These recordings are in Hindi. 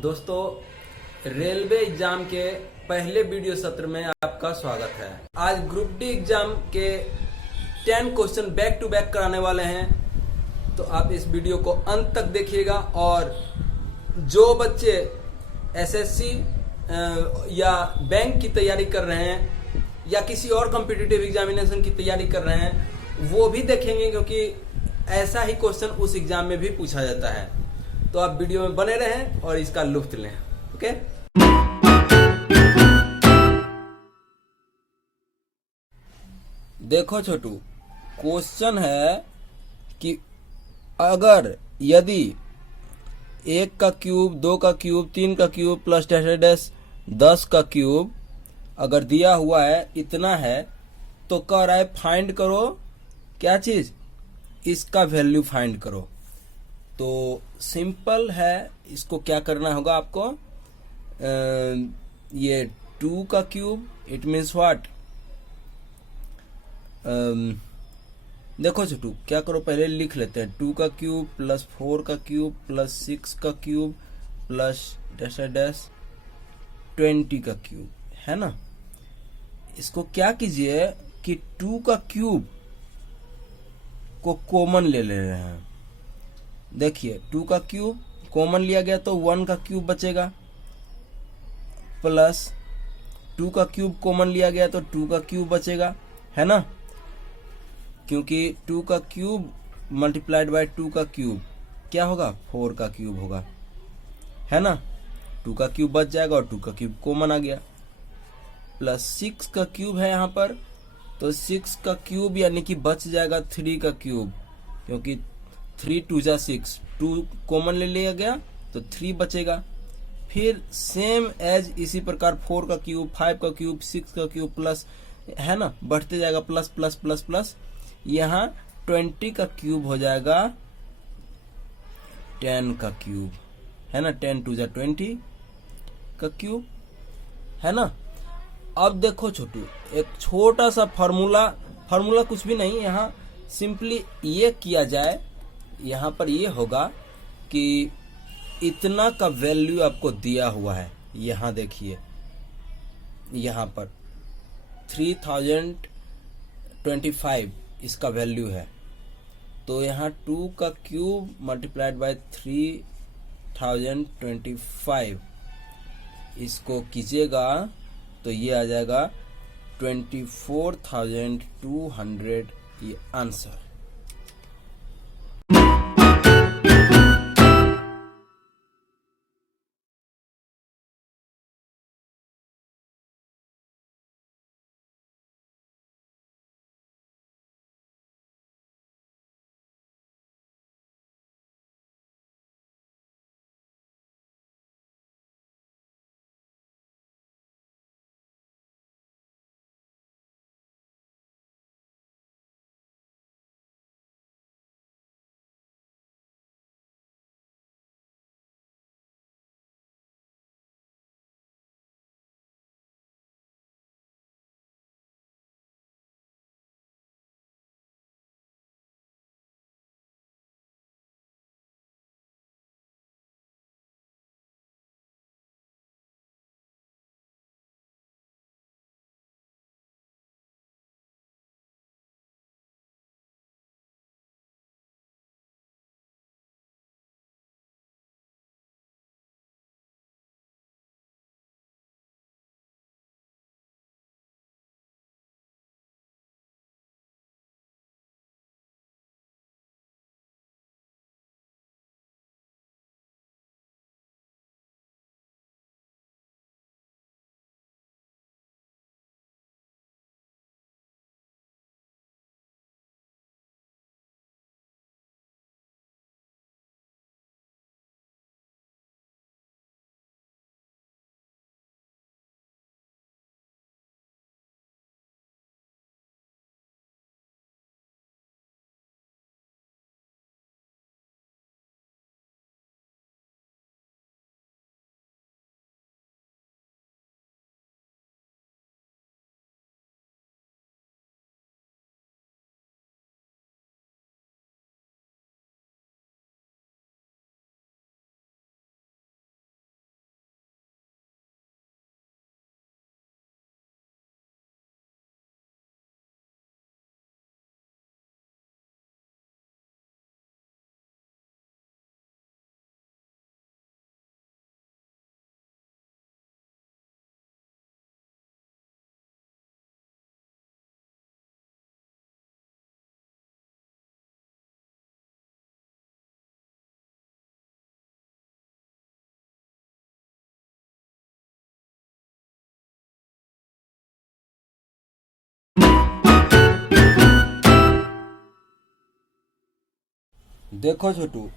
दोस्तों, रेलवे एग्जाम के पहले वीडियो सत्र में आपका स्वागत है। आज ग्रुप डी एग्जाम के 10 क्वेश्चन बैक टू बैक कराने वाले हैं, तो आप इस वीडियो को अंत तक देखिएगा। और जो बच्चे एसएससी या बैंक की तैयारी कर रहे हैं या किसी और कॉम्पिटिटिव एग्जामिनेशन की तैयारी कर रहे हैं वो भी देखेंगे, क्योंकि ऐसा ही क्वेश्चन उस एग्जाम में भी पूछा जाता है। तो आप वीडियो में बने रहें और इसका लुत्फ लें। ओके, देखो छोटू, क्वेश्चन है कि अगर यदि 1 का क्यूब, 2 का क्यूब, 3 का क्यूब प्लस डैश डैश 10 का क्यूब अगर दिया हुआ है, इतना है, तो कह रहा है फाइंड करो क्या चीज, इसका वैल्यू फाइंड करो। तो सिंपल है, इसको क्या करना होगा आपको, ये 2 का क्यूब, इट मीन्स व्हाट, देखो छोटू क्या करो, पहले लिख लेते हैं। 2 का क्यूब प्लस 4 का क्यूब प्लस 6 का क्यूब प्लस डैश डैश 20 का क्यूब, है ना। इसको क्या कीजिए कि 2 का क्यूब को कॉमन ले रहे हैं। देखिए 2 का क्यूब कॉमन लिया गया तो 1 का क्यूब बचेगा, प्लस 2 का क्यूब कॉमन लिया गया तो 2 का क्यूब बचेगा, है ना। क्योंकि 2 का क्यूब मल्टीप्लाइड बाय 2 का क्यूब क्या होगा, 4 का क्यूब होगा, है ना। 2 का क्यूब बच जाएगा और 2 का क्यूब कॉमन आ गया। प्लस 6 का क्यूब है यहाँ पर, तो 6 का क्यूब यानी कि बच जाएगा 3 का क्यूब, क्योंकि 3 2 जा 6, 2 कॉमन ले लिया गया तो 3 बचेगा। फिर सेम एज इसी प्रकार 4 का क्यूब, 5 का क्यूब, 6 का क्यूब प्लस, है ना, बढ़ते जाएगा प्लस प्लस प्लस प्लस। यहाँ 20 का क्यूब हो जाएगा 10 का क्यूब, है ना। 10 2 जा 20 का क्यूब, है ना। अब देखो छोटू, एक छोटा सा फार्मूला कुछ भी नहीं, यहाँ सिंपली ये किया जाए। यहाँ पर ये होगा कि इतना का वैल्यू आपको दिया हुआ है, यहाँ देखिए, यहाँ पर 3025 इसका वैल्यू है। तो यहाँ 2 का क्यूब मल्टीप्लाइड बाय 3025 इसको कीजिएगा तो ये आ जाएगा 24,200, ये आंसर। देखो छोटू,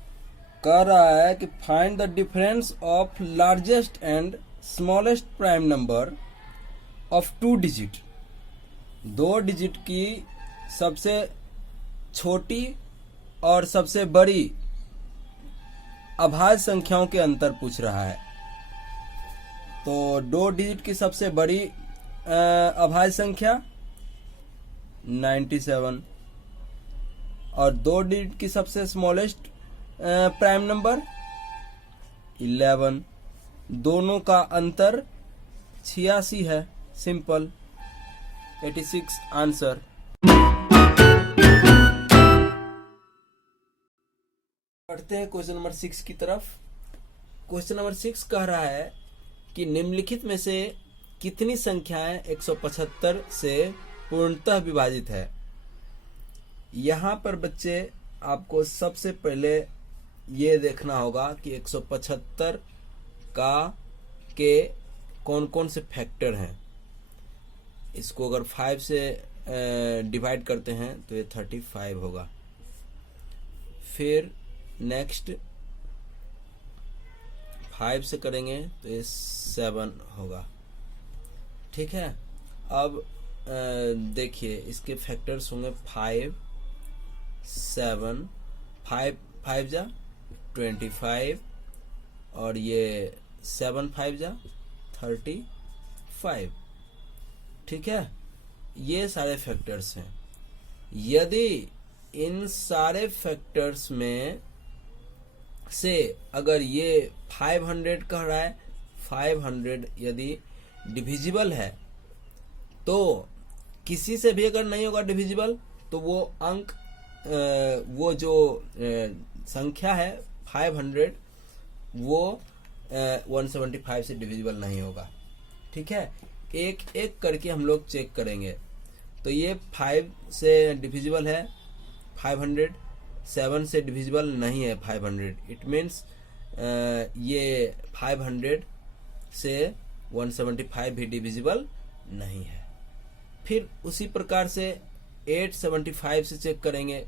कह रहा है कि find the difference of largest and smallest prime number of 2 digit. 2 digit की सबसे छोटी और सबसे बड़ी अभाज्य संख्याओं के अंतर पूछ रहा है। तो 2 डिजिट की सबसे बड़ी अभाज्य संख्या 97 और 2 डिजिट की सबसे स्मॉलेस्ट प्राइम नंबर 11। दोनों का अंतर 86 है। सिंपल। 86 आंसर। पढ़ते हैं क्वेश्चन नंबर 6 की तरफ। क्वेश्चन नंबर 6 कह रहा है कि निम्नलिखित में से कितनी संख्याएं 175 से पूर्णतः विभाजित है। यहाँ पर बच्चे आपको सबसे पहले ये देखना होगा कि 175 के कौन कौन से फैक्टर हैं। इसको अगर 5 से डिवाइड करते हैं तो ये 35 होगा। फिर नेक्स्ट 5 से करेंगे तो ये 7 होगा। ठीक है। अब देखिए इसके फैक्टर्स होंगे 5, 7, 5 जा 25 और ये 7 5 जा 35। ठीक है। ये सारे फैक्टर्स हैं। यदि इन सारे फैक्टर्स में से अगर ये 500 कह रहा है, 500 यदि डिविजिबल है तो किसी से भी अगर नहीं होगा डिविजिबल तो वो अंक वो जो संख्या है 500 वो 175 से डिविजिबल नहीं होगा। ठीक है। एक एक करके हम लोग चेक करेंगे। तो ये 5 से डिविजिबल है 500, 7 से डिविजिबल नहीं है 500। इट मीन्स ये 500 से 175 भी डिविजिबल नहीं है। फिर उसी प्रकार से 875 से चेक करेंगे,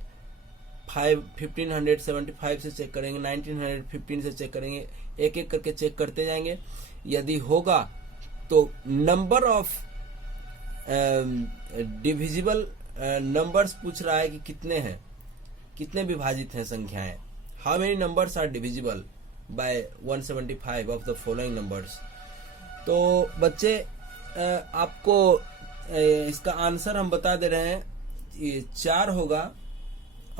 1575 से चेक करेंगे, 1915 से चेक करेंगे। एक एक करके चेक करते जाएंगे। यदि होगा तो नंबर ऑफ डिविजिबल नंबर्स पूछ रहा है कि कितने हैं, कितने विभाजित हैं संख्याएं। How many numbers are divisible by 175 of the following numbers. तो बच्चे आपको इसका आंसर हम बता दे रहे हैं। ये 4 होगा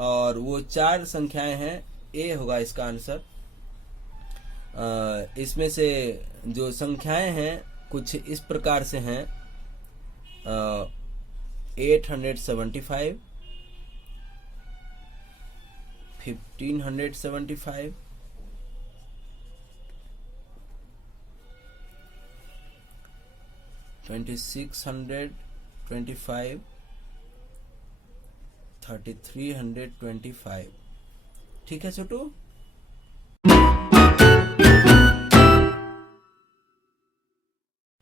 और वो 4 संख्याएं हैं। ए होगा इसका आंसर। इसमें से जो संख्याएं हैं कुछ इस प्रकार से हैं। 875, 1575, 2625, 3325। ठीक है छोटू।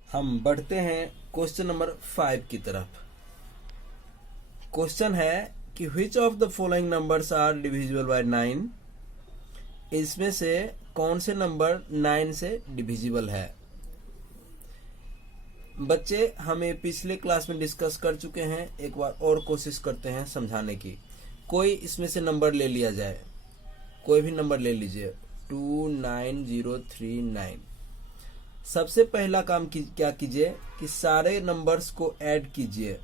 हम बढ़ते हैं क्वेश्चन नंबर 5 की तरफ। क्वेश्चन है कि which of the following numbers are divisible by 9। इसमें से कौन से नंबर 9 से डिविजिबल है। बच्चे हमें पिछले क्लास में डिस्कस कर चुके हैं। एक बार और कोशिश करते हैं समझाने की। कोई इसमें से नंबर ले लिया जाए, कोई भी नंबर ले लीजिए 29039। सबसे पहला काम क्या कीजिए कि सारे नंबर्स को ऐड कीजिए,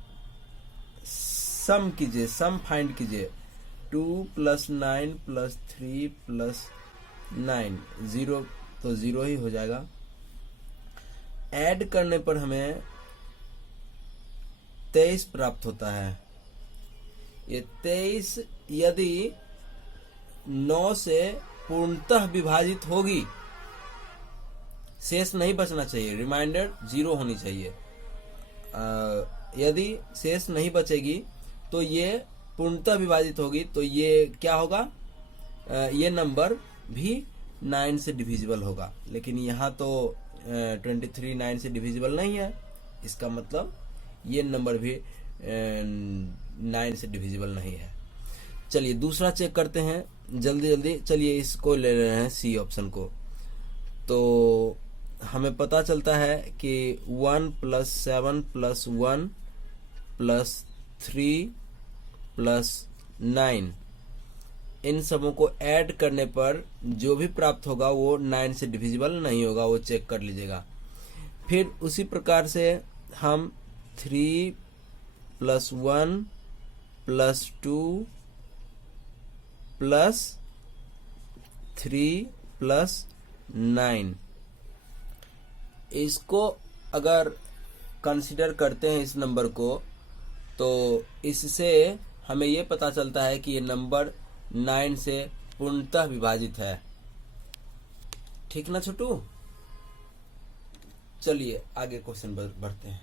सम कीजिए, सम फाइंड कीजिए। 2 + 9 + 3 + 9 0 तो 0 ही हो जाएगा। ऐड करने पर हमें 23 प्राप्त होता है। ये 23 यदि 9 से पूर्णतः विभाजित होगी, शेष नहीं बचना चाहिए, रिमाइंडर 0 होनी चाहिए। यदि शेष नहीं बचेगी तो ये पूर्णतः विभाजित होगी, तो ये क्या होगा, ये नंबर भी 9 से डिविजिबल होगा। लेकिन यहाँ तो 23 9 से डिविजिबल नहीं है। इसका मतलब ये नंबर भी 9 से डिविजिबल नहीं है। चलिए दूसरा चेक करते हैं। जल्दी जल्दी चलिए इसको ले रहे हैं, सी ऑप्शन को। तो हमें पता चलता है कि 1 + 7 + 1 + 3 + 9, इन सबों को ऐड करने पर जो भी प्राप्त होगा वो 9 से डिविजिबल नहीं होगा, वो चेक कर लीजिएगा। फिर उसी प्रकार से हम 3 + 1 + 2 + 3 + 9, इसको अगर कंसीडर करते हैं इस नंबर को, तो इससे हमें ये पता चलता है कि ये नंबर 9 से पूर्णतः विभाजित है। ठीक ना छोटू? चलिए आगे क्वेश्चन बढ़ते हैं।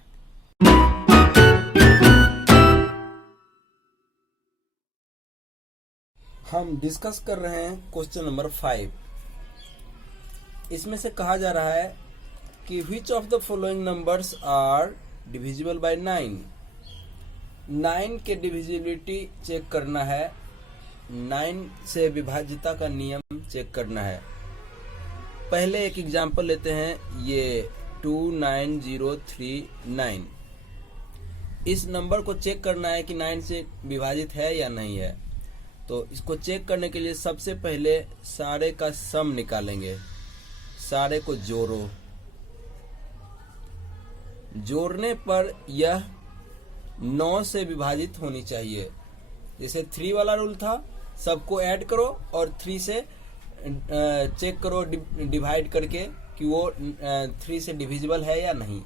हम डिस्कस कर रहे हैं क्वेश्चन नंबर 5। इसमें से कहा जा रहा है कि which of the following numbers are divisible by 9। 9 के डिविजिबिलिटी चेक करना है, 9 से विभाज्यता का नियम चेक करना है। पहले एक एग्जांपल लेते हैं, ये 29039। इस नंबर को चेक करना है कि 9 से विभाजित है या नहीं है। तो इसको चेक करने के लिए सबसे पहले सारे का सम निकालेंगे, सारे को जोड़ो। जोड़ने पर यह 9 से विभाजित होनी चाहिए। जैसे 3 वाला रूल था, सबको ऐड करो और 3 से चेक करो डिवाइड करके कि वो 3 से डिविजिबल है या नहीं।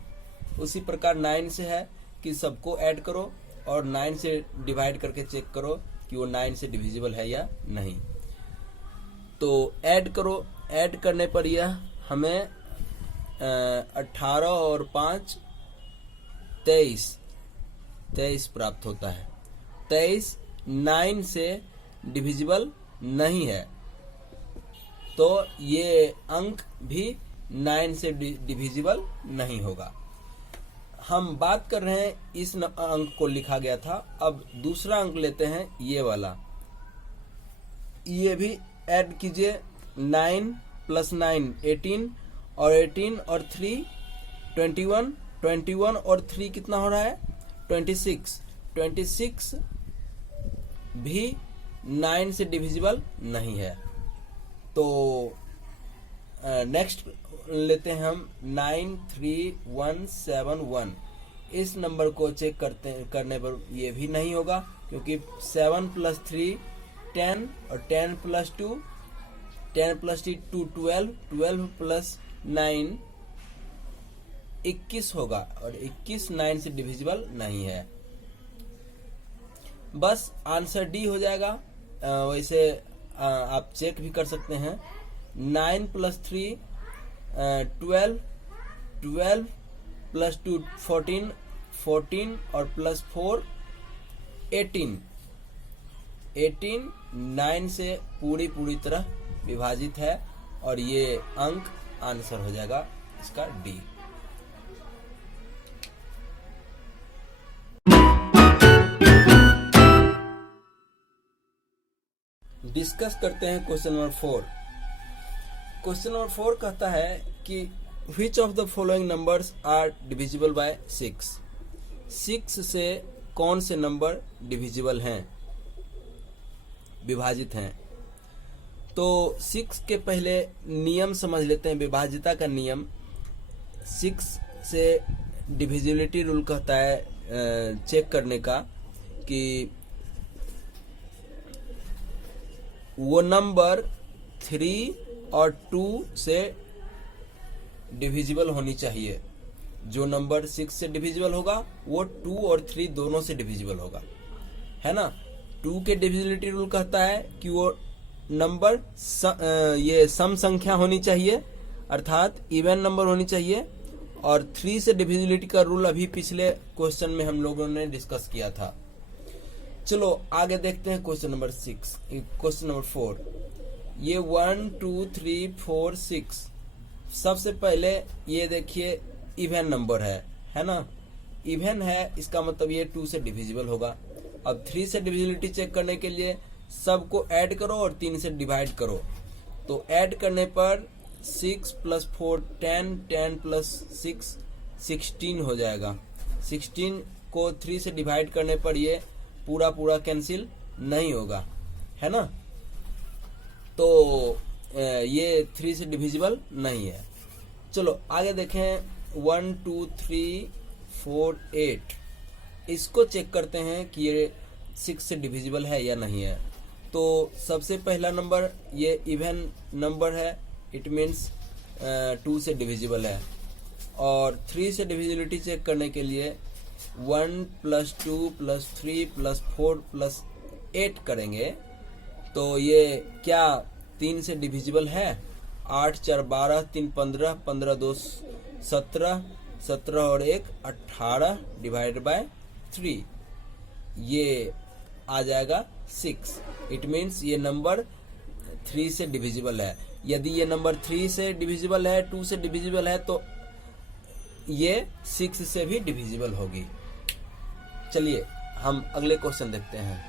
उसी प्रकार 9 से है कि सबको ऐड करो और 9 से डिवाइड करके चेक करो कि वो 9 से डिविजिबल है या नहीं। तो ऐड करो, ऐड करने पर यह हमें 18 और 5 23 प्राप्त होता है। 23 9 से डिविजिबल नहीं है, तो ये अंक भी 9 से डिविजिबल नहीं होगा। हम बात कर रहे हैं इस अंक को लिखा गया था। अब दूसरा अंक लेते हैं, ये वाला। ये भी ऐड कीजिए, 9 + 9 18 और 18 और 3 21, 21 और 3 कितना हो रहा है 26। 26 भी 9 से डिविजिबल नहीं है। तो नेक्स्ट लेते हैं हम 93171। इस नंबर को चेक करने पर ये भी नहीं होगा, क्योंकि 7 + 3 10 और 10 + 2 10 + 2 12 12 + 9 21 होगा और 21 9 से डिविजिबल नहीं है। बस आंसर डी हो जाएगा। वैसे आप चेक भी कर सकते हैं। 9 + 3 12 12 + 2 14 14 और +4 18 18 9 से पूरी तरह विभाजित है और ये अंक आंसर हो जाएगा इसका डी। डिस्कस करते हैं क्वेश्चन नंबर 4। क्वेश्चन नंबर 4 कहता है कि which of the following numbers are divisible by 6। 6 से कौन से नंबर डिविजिबल हैं, विभाजित हैं। तो 6 के पहले नियम समझ लेते हैं, विभाज्यता का नियम। 6 से डिविजिबिलिटी रूल कहता है चेक करने का कि वो नंबर 3 और 2 से डिविजिबल होनी चाहिए। जो नंबर 6 से डिविजिबल होगा वो 2 और 3 दोनों से डिविजिबल होगा, है ना। 2 के डिविजिबिलिटी रूल कहता है कि वो नंबर ये सम संख्या होनी चाहिए, अर्थात इवन नंबर होनी चाहिए। और 3 से डिविजिबिलिटी का रूल अभी पिछले क्वेश्चन में हम लोगों ने डिस्कस किया था। चलो आगे देखते हैं क्वेश्चन नंबर 6। क्वेश्चन नंबर 4, ये 1 2 3 4 6। सबसे पहले ये देखिए इवन नंबर है ना। इवन है, इसका मतलब ये 2 से डिविजिबल होगा। अब 3 से डिविजिबिलिटी चेक करने के लिए सबको ऐड करो और 3 से डिवाइड करो। तो ऐड करने पर 6 + 4 10, 10 + 6 16 हो जाएगा। 16 को 3 से डिवाइड करने पर ये पूरा कैंसिल नहीं होगा, है ना। तो ये 3 से डिविजिबल नहीं है। चलो आगे देखें। 1 2 3 4 8, इसको चेक करते हैं कि ये 6 से डिविजिबल है या नहीं है। तो सबसे पहला नंबर ये इवन नंबर है, इट मीन्स 2 से डिविजिबल है। और 3 से डिविजिबिलिटी चेक करने के लिए 1 + 2 + 3 + 4 + 8 करेंगे। तो ये क्या 3 से डिविजिबल है? 8 4 12, 3 15, 15 2 17, 17 और 1 18 / 3, ये आ जाएगा 6। इट मीन्स ये नंबर 3 से डिविजिबल है। यदि ये नंबर 3 से डिविजिबल है, 2 से डिविजिबल है, तो ये 6 से भी डिविजिबल होगी। चलिए हम अगले क्वेश्चन देखते हैं।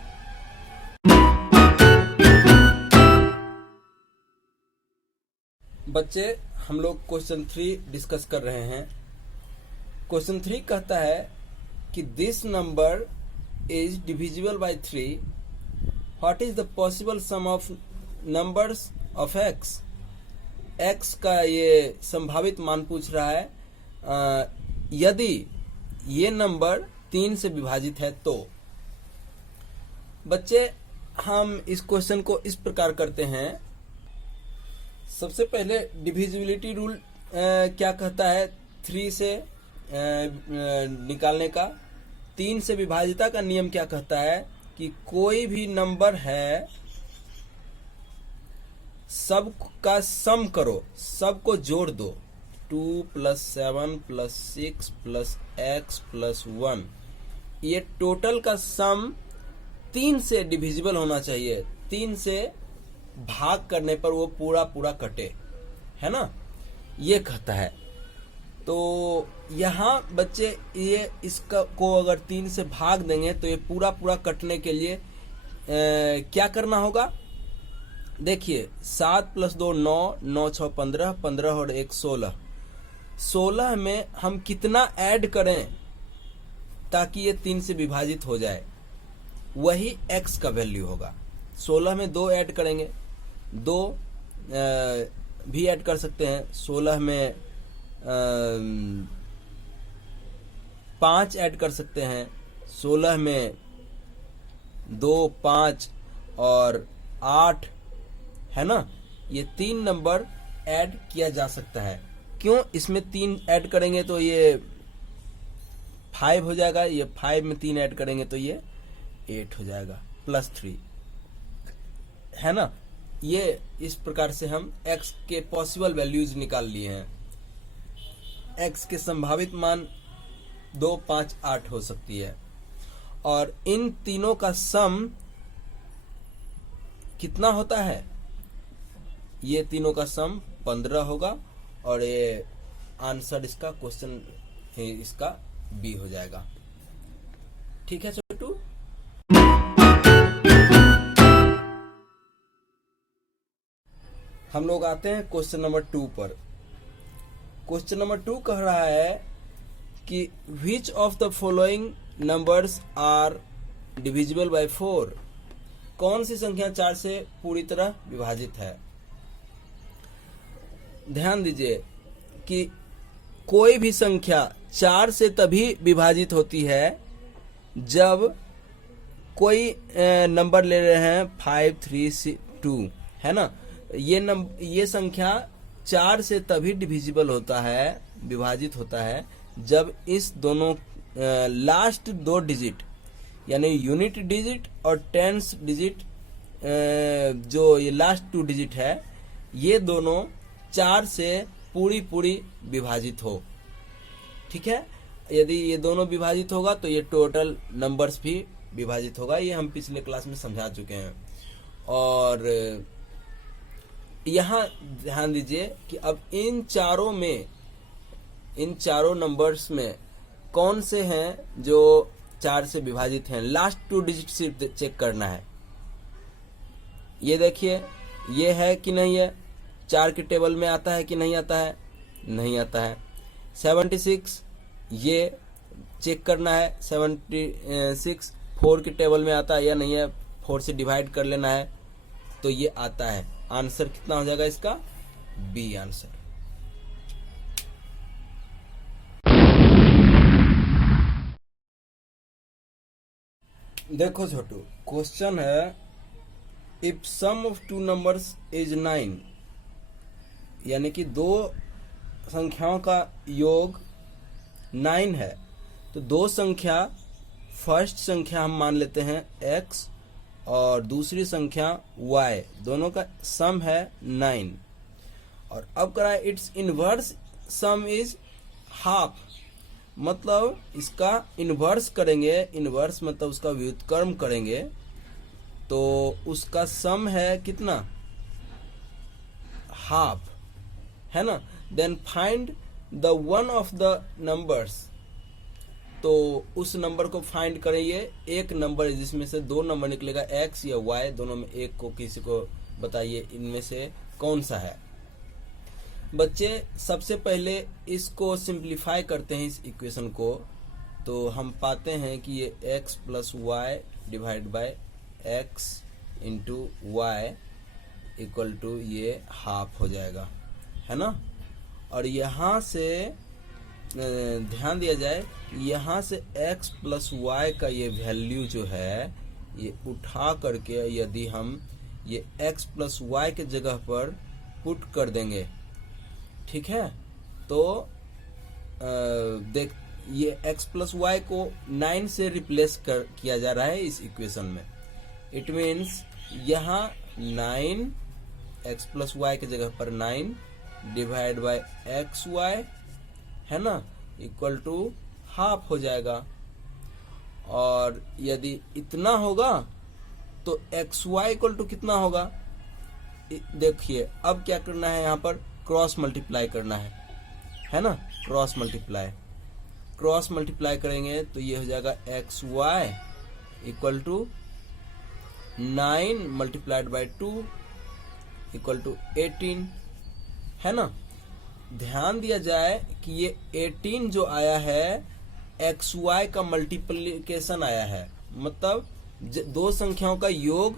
बच्चे, हम लोग क्वेश्चन 3 डिस्कस कर रहे हैं। क्वेश्चन 3 कहता है कि this number is divisible by 3, what is the possible sum of numbers of x। x का ये संभावित मान पूछ रहा है। यदि ये नंबर 3 से विभाजित है तो। बच्चे, हम इस क्वेश्चन को इस प्रकार करते हैं। सबसे पहले डिविजिबिलिटी रूल क्या कहता है 3 से निकालने का। 3 से विभाजिता का नियम क्या कहता है कि कोई भी नंबर है सबका सम करो, सबको जोड़ दो। 2 + 7 + 6 + x + 1, ये टोटल का सम 3 से डिविजिबल होना चाहिए। 3 से भाग करने पर वो पूरा कटे, है ना, ये कहता है। तो यहाँ बच्चे ये इसका को अगर 3 से भाग देंगे तो ये पूरा कटने के लिए क्या करना होगा? देखिए 7 + 2 9, 9 6 15, 15 और 1 16। 16 में हम कितना ऐड करें ताकि ये 3 से विभाजित हो जाए? वही x का वैल्यू होगा। 16 में 2 ऐड करेंगे, 2 भी ऐड कर सकते हैं। 16 में 5 ऐड कर सकते हैं। 16 में 2 5 और 8, है ना। ये 3 नंबर ऐड किया जा सकता है। क्यों? इसमें 3 ऐड करेंगे तो ये 5 हो जाएगा। ये 5 में 3 ऐड करेंगे तो ये 8 हो जाएगा +3, है ना। ये इस प्रकार से हम x के पॉसिबल वैल्यूज निकाल लिए हैं। x के संभावित मान 2 5 8 हो सकती है। और इन तीनों का सम कितना होता है? ये तीनों का सम 15 होगा। और ये आंसर इसका क्वेश्चन है, इसका बी हो जाएगा। ठीक है छोटू। हम लोग आते हैं क्वेश्चन नंबर 2 पर। क्वेश्चन नंबर 2 कह रहा है कि which of the following numbers are divisible by 4। कौन सी संख्या 4 से पूरी तरह विभाजित है? ध्यान दीजिए कि कोई भी संख्या 4 से तभी विभाजित होती है जब कोई नंबर ले रहे हैं 5 3 2, है ना। ये संख्या 4 से तभी डिविजिबल होता है, विभाजित होता है, जब इस दोनों लास्ट 2 डिजिट यानी यूनिट डिजिट और टेंस डिजिट, जो ये लास्ट 2 डिजिट है, ये दोनों 4 से पूरी विभाजित हो। ठीक है। यदि ये दोनों विभाजित होगा तो ये टोटल नंबर्स भी विभाजित होगा। ये हम पिछले क्लास में समझा चुके हैं। और यहाँ ध्यान दीजिए कि अब इन चारों नंबर्स में कौन से हैं जो 4 से विभाजित हैं। लास्ट 2 डिजिट सिर्फ चेक करना है। ये देखिए, ये है कि नहीं है, 4 के टेबल में आता है कि नहीं आता है, नहीं आता है। 76 ये चेक करना है, 76 4 के टेबल में आता है या नहीं है, 4 से डिवाइड कर लेना है, तो ये आता है। आंसर कितना हो जाएगा इसका, बी आंसर। देखो छोटू, क्वेश्चन है if sum of two numbers is 9, यानी कि दो संख्याओं का योग 9 है, तो दो संख्या, फर्स्ट संख्या हम मान लेते हैं x और दूसरी संख्या y, दोनों का सम है 9। और अब कराए it's inverse some is half, मतलब इसका इनवर्स करेंगे, इनवर्स मतलब उसका व्युत्क्रम करेंगे, तो उसका सम है कितना, हाफ, है ना। Then find the one of the numbers, तो उस नंबर को फाइंड करिए, एक नंबर है जिसमें से दो नंबर निकलेगा, x या y, दोनों में एक को किसी को बताइए इनमें से कौन सा है। बच्चे सबसे पहले इसको सिंप्लीफाई करते हैं, इस इक्वेशन को, तो हम पाते हैं कि ये x plus y divide by x into y equal to ये हाफ हो जाएगा, है ना। और यहाँ से ध्यान दिया जाए, यहाँ से x प्लस वाई का ये वैल्यू जो है, ये उठा करके यदि हम ये x प्लस वाई के जगह पर पुट कर देंगे, ठीक है, तो देख ये x प्लस वाई को 9 से रिप्लेस किया जा रहा है इस इक्वेशन में। इट मीन्स यहाँ 9 x प्लस वाई के जगह पर 9 डिवाइड बाय एक्स वाई, है ना, इक्वल टू हाफ हो जाएगा। और यदि इतना होगा तो एक्स वाई इक्वल टू कितना होगा, देखिए अब क्या करना है, यहाँ पर क्रॉस मल्टीप्लाई करना है ना, क्रॉस मल्टीप्लाई करेंगे तो ये हो जाएगा x y equal to 9 multiplied by 2 equal to 18, है ना। ध्यान दिया जाए कि ये 18 जो आया है एक्स वाई का मल्टीप्लिकेशन आया है, मतलब दो संख्याओं का योग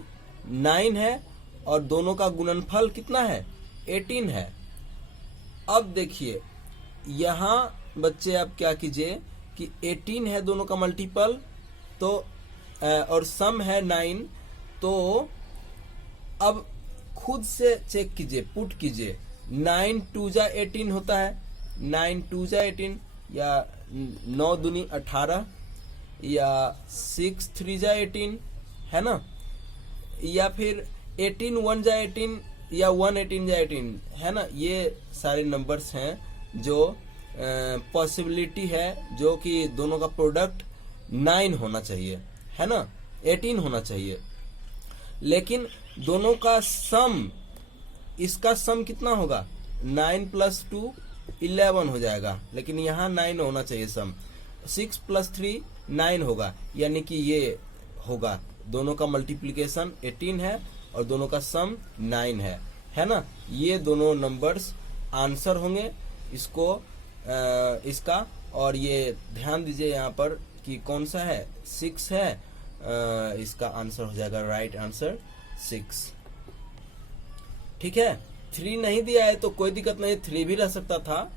9 है और दोनों का गुणनफल कितना है, 18 है। अब देखिए यहाँ बच्चे आप क्या कीजिए कि 18 है दोनों का मल्टीपल, तो और सम है 9, तो अब खुद से चेक कीजिए, पुट कीजिए, 9 2 जा 18 होता है, 9 2 जा 18, या 9 दूनी 18, या 6 3 जा 18, है ना, या फिर 18 1 जा 18, या 1 18 जा 18, है ना। ये सारे नंबर्स हैं जो पॉसिबिलिटी है, जो कि दोनों का प्रोडक्ट 9 होना चाहिए, है ना, 18 होना चाहिए। लेकिन दोनों का सम, इसका सम कितना होगा, 9 प्लस 2 11 हो जाएगा, लेकिन यहाँ 9 होना चाहिए सम। 6 प्लस 3 9 होगा, यानी कि ये होगा, दोनों का मल्टीप्लिकेशन 18 है और दोनों का सम 9 है ना। ये दोनों नंबर्स आंसर होंगे इसको इसका। और ये ध्यान दीजिए यहाँ पर कि कौन सा है, 6 है, इसका आंसर हो जाएगा राइट आंसर 6, ठीक है। 3 नहीं दिया है तो कोई दिक्कत नहीं, 3 भी रह सकता था,